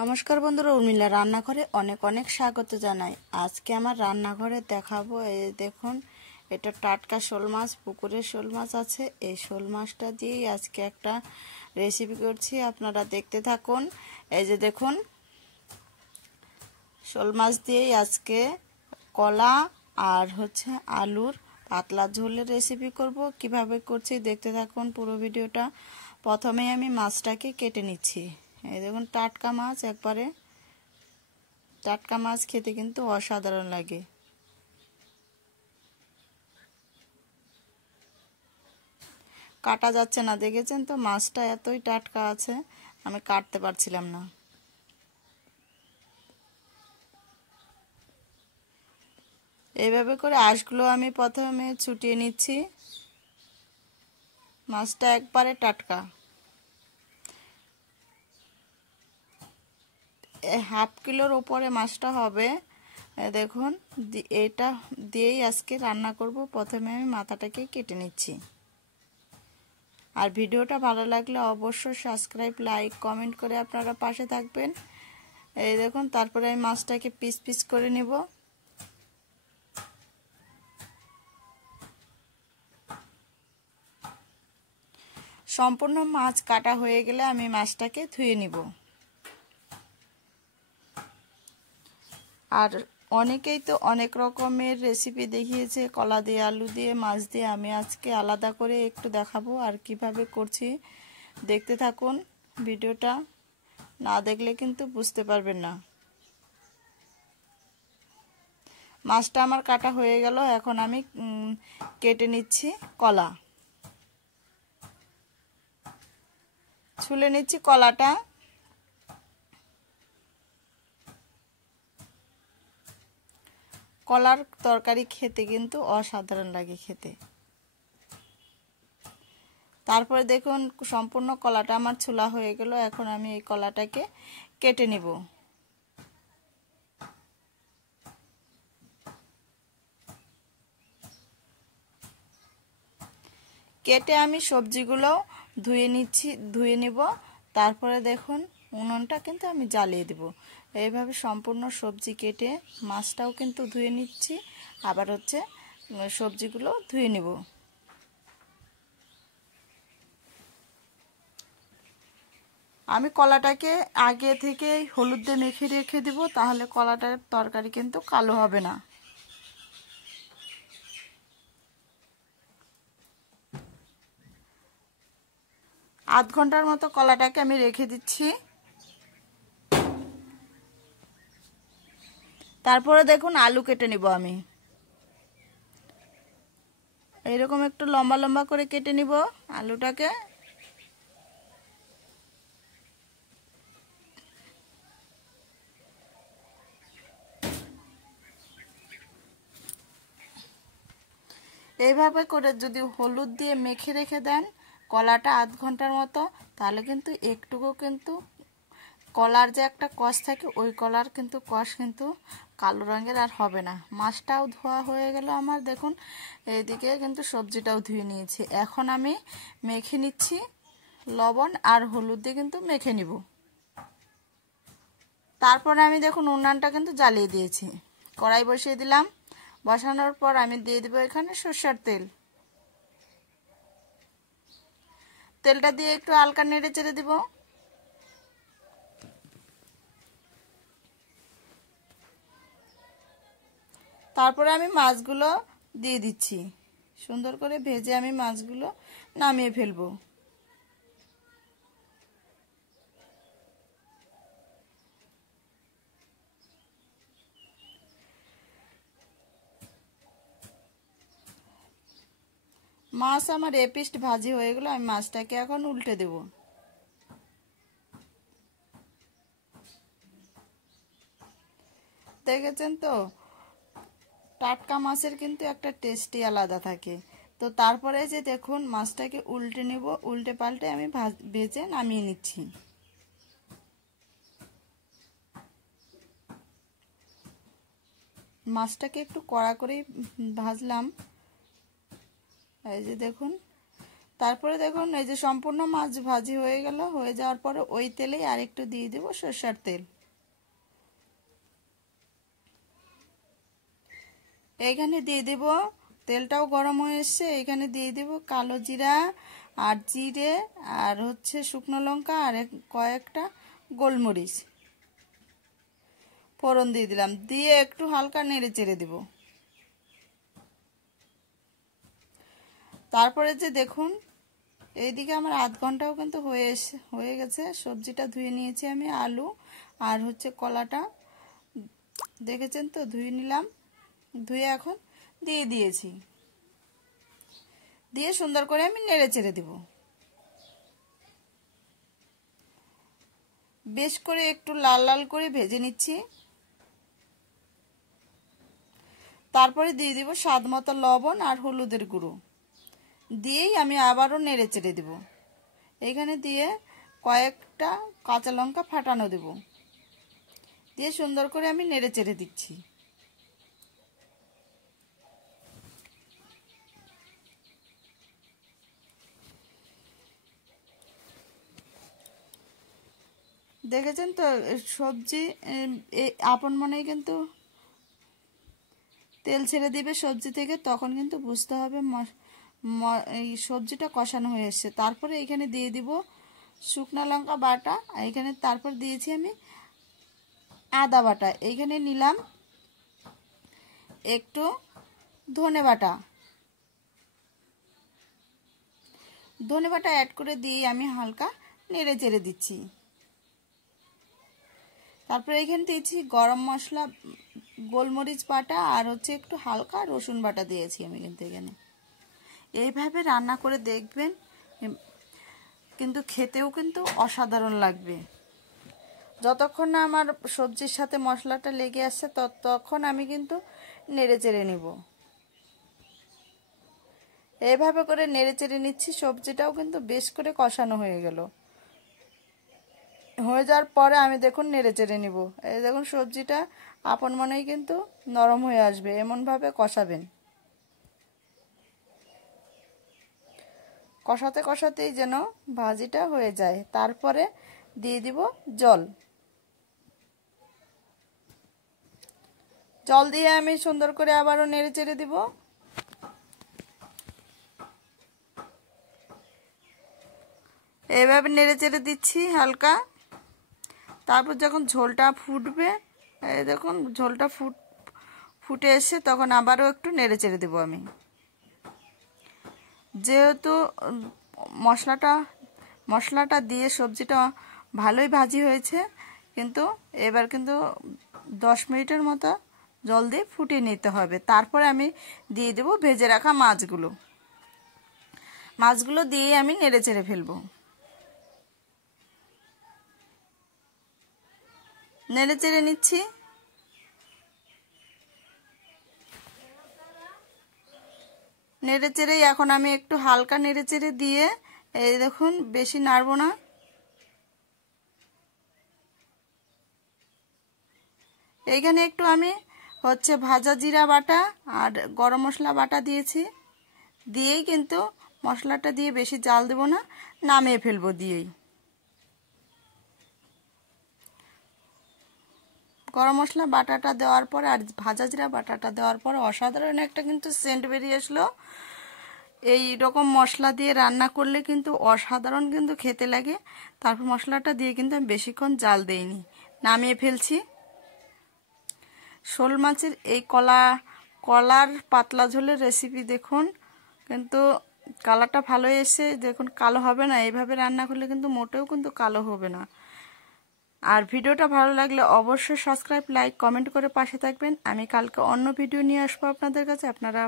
নমস্কার বন্ধুরা, উর্মিলা রান্নাঘরে অনেক অনেক স্বাগত জানাই। আজকে আমার রান্নাঘরে দেখাবো, এই দেখুন, এটা টাটকা শোল মাছ, পুকুরের শোল মাছ আছে। এই শোল মাছটা দিয়েই আজকে একটা রেসিপি করছি, আপনারা দেখতে থাকুন। এই যে দেখুন, শোল মাছ দিয়েই আজকে কলা আর আলুর পাতলা ঝোলের রেসিপি করব। কিভাবে করছি দেখতে থাকুন পুরো ভিডিওটা। প্রথমে আমি মাছটাকে কেটে নিচ্ছি। এই দেখুন, টাটকা মাছ, একবারে টাটকা মাছ খেতে কিন্তু অসাধারণ লাগে। কাটা যাচ্ছে না, দেখেছেন তো, মাছটা এতই টাটকা আছে, আমি কাটতে পারছিলাম না। এইভাবে করে আঁশগুলো আমি প্রথমে ছুটিয়ে নিচ্ছি। মাছটা একবারে টাটকা, হাফ কিলোর উপরে মাছটা হবে। দেখুন, এটা দিয়েই আজকে রান্না করব। প্রথমে আমি মাথাটাকে কেটে নিচ্ছি। আর ভিডিওটা ভালো লাগলে অবশ্যই সাবস্ক্রাইব, লাইক, কমেন্ট করে আপনারা পাশে থাকবেন। এই দেখুন, তারপরে আমি মাছটাকে পিস পিস করে নেব। সম্পূর্ণ মাছ কাটা হয়ে গেলে আমি মাছটাকে ধুয়ে নিব। আর অনেকেই তো অনেক রকমের রেসিপি দেখিয়েছে, কলা দিয়ে, আলু দিয়ে, মাছ দিয়ে। আমি আজকে আলাদা করে একটু দেখাবো আর কিভাবে করছি দেখতে থাকুন। ভিডিওটা না দেখলে কিন্তু বুঝতে পারবেন না। মাছটা আমার কাটা হয়ে গেল, এখন আমি কেটে নিচ্ছি কলা। ছুলে নিচ্ছি কলাটা। কলার তরকারি খেতে কিন্তু অসাধারণ লাগে খেতে। তারপরে দেখুন, সম্পূর্ণ কলাটা আমার ছোলা হয়ে গেল। এখন আমি এই কলাটাকে কেটে নিব। কেটে আমি সবজিগুলো ধুয়ে নিব। তারপরে দেখুন, উনুনটা কিন্তু আমি জ্বালিয়ে দেব। এইভাবে সম্পূর্ণ সবজি কেটে মাছটাও কিন্তু ধুয়ে নিচ্ছি, আবার সবজিগুলো ধুয়ে নিব। আমি কলাটাকে আগে থেকে হলুদ দিয়ে মেখে রেখে দেব, তাহলে কলাটার তরকারি কিন্তু কালো হবে না। আধ ঘন্টার মতো কলাটাকে আমি রেখে দিচ্ছি। তারপরে দেখুন, আলু কেটে নিব আমি। এইরকম একটু লম্বা লম্বা করে কেটে নিব আলুটাকে। এইভাবে করে যদি হলুদ দিয়ে মেখে রেখে দেন কলাটা আধ ঘন্টার মতো, তাহলে কিন্তু একটুকু কিন্তু কলার যে একটা কষ থাকে, ওই কলার কিন্তু কষ কিন্তু কালো রঙের আর হবে না। মাছটাও ধোয়া হয়ে গেল আমার। দেখুন, এইদিকে কিন্তু সবজিটাও ধুয়ে নিয়েছি। এখন আমি মেখে নিচ্ছি, লবণ আর হলুদ দিয়ে কিন্তু মেখে নিব। তারপরে আমি দেখুন, উনানটা কিন্তু জ্বালিয়ে দিয়েছি, কড়াই বসিয়ে দিলাম। বসানোর পর আমি দিয়ে দেবো এখানে সরষের তেল। তেলটা দিয়ে একটু হালকা নেড়ে চেড়ে দিব। তারপরে আমি মাছগুলো দিয়ে দিচ্ছি। সুন্দর করে ভেজে আমি মাছগুলো নামিয়ে ফেলবো। মাছ আমার এপিস্ট ভাজি হয়ে গেল। আমি মাছটাকে এখন উল্টে দেব। দেখেছেন তো, টাটকা মাছের কিন্তু একটা টেস্টই আলাদা থাকে। তো তারপরে যে দেখুন, মাছটাকে উল্টে নেব। উল্টে পাল্টে আমি ভেজে নামিয়ে নিচ্ছি। মাছটাকে একটু কড়া করেই ভাজলাম। এই যে দেখুন, তারপরে দেখুন এই যে সম্পূর্ণ মাছ ভাজি হয়ে গেল। হয়ে যাওয়ার পরে ওই তেলেই আরেকটু দিয়ে দেব সরষের তেল। এইখানে দিয়ে দেব, তেলটাও গরম হয়ে এসছে, এইখানে দিয়ে দেব কালো জিরা আর জিরে আর হচ্ছে শুকনো লঙ্কা আর কয়েকটা গোলমরিচ ফোড়ন দিয়ে দিলাম। দিয়ে একটু হালকা নেড়ে চেড়ে দেব। তারপরে যে দেখুন এইদিকে আমার আধ ঘন্টাও কিন্তু হয়ে গেছে। সবজিটা ধুয়ে নিয়েছি আমি, আলু আর হচ্ছে কলাটা দেখেছেন তো, ধুয়ে নিলাম। ধুয়ে এখন দিয়ে দিয়েছি। দিয়ে সুন্দর করে আমি নেড়ে চেড়ে দেব। বেশ করে একটু লাল লাল করে ভেজে নিচ্ছি। তারপরে দিয়ে দিব স্বাদ মতো লবণ আর হলুদের গুঁড়ো। দিয়েই আমি আবারও নেড়ে চেড়ে দেব। এইখানে দিয়ে কয়েকটা কাঁচা লঙ্কা ফাটানো দেব। দিয়ে সুন্দর করে আমি নেড়ে চেড়ে দিচ্ছি। দেখেছেন তো সবজি আপন মনেই কিন্তু তেল ছেড়ে দিবে সবজি থেকে, তখন কিন্তু বুঝতে হবে এই সবজিটা কষানো হয়ে এসছে। তারপরে এখানে দিয়ে দিব শুকনো লঙ্কা বাটা। এখানে তারপর দিয়েছি আমি আদা বাটা। এইখানে নিলাম একটু ধনে বাটা। ধনে বাটা অ্যাড করে দিয়ে আমি হালকা নেড়ে চেড়ে দিচ্ছি। তারপরে এখানে দিয়েছি গরম মশলা, গোলমরিচ বাটা আর হচ্ছে একটু হালকা রসুন বাটা দিয়েছি আমি কিন্তু এখানে। এইভাবে রান্না করে দেখবেন, কিন্তু খেতেও কিন্তু অসাধারণ লাগবে। যতক্ষণ না আমার সবজির সাথে মশলাটা লেগে আসছে ততক্ষণ আমি কিন্তু নেড়ে চেড়ে নিব। এইভাবে করে নেড়ে চেড়ে নিচ্ছি। সবজিটাও কিন্তু বেশ করে কষানো হয়ে গেল। হয়ে যাওয়ার পরে আমি দেখুন নেড়ে চেড়ে নিব। এই দেখুন সবজিটা আপন মনেই কিন্তু নরম হয়ে আসবে, এমনভাবে কষাবেন। কষাতে কষাতেই যেন ভাজিটা হয়ে যায়। তারপরে দিয়ে দিব জল। জল দিয়ে আমি সুন্দর করে আবারও নেড়ে চেড়ে দিব। এইভাবে নেড়ে চেড়ে দিচ্ছি হালকা। তারপর যখন ঝোলটা ফুটবে, এই দেখুন ঝোলটা ফুটে এসে তখন আবারও একটু নেড়ে চেড়ে দেবো আমি। যেহেতু মশলাটা দিয়ে সবজিটা ভালোই ভাজি হয়েছে, কিন্তু এবার কিন্তু 10 মিনিটের মতো জল দিয়ে ফুটিয়ে নিতে হবে। তারপরে আমি দিয়ে দেব ভেজে রাখা মাছগুলো দিয়ে আমি নেড়ে চেড়ে ফেলবো। নেড়ে চেড়ে নিচ্ছি। নেড়ে চেড়েই এখন আমি একটু হালকা নেড়ে চেড়ে দিয়ে, এই দেখুন বেশি নাড়বো না। এইখানে একটু আমি হচ্ছে ভাজা জিরা বাটা আর গরম মশলা বাটা দিয়েছি। দিয়েই কিন্তু মশলাটা দিয়ে বেশি জাল দেব না, নামিয়ে ফেলবো দিয়েই। গরম মশলা বাটাটা দেওয়ার পর আর ভাজা জিরা বাটাটা দেওয়ার পর অসাধারণ একটা কিন্তু সেন্ট বেরিয়ে আসলো। এই রকম মশলা দিয়ে রান্না করলে কিন্তু অসাধারণ কিন্তু খেতে লাগে। তারপর মশলাটা দিয়ে কিন্তু আমি বেশিক্ষণ জাল দেইনি, নামিয়ে ফেলছি। শোল মাছের এই কলার পাতলা ঝোলের রেসিপি দেখুন, কিন্তু কালারটা ভালো এসে দেখুন, কালো হবে না। এইভাবে রান্না করলে কিন্তু মোটেও কিন্তু কালো হবে না। আর ভিডিওটা ভালো লাগলে অবশ্যই সাবস্ক্রাইব, লাইক, কমেন্ট করে পাশে থাকবেন। আমি কালকে অন্য ভিডিও নিয়ে আসবো আপনাদের কাছে। আপনারা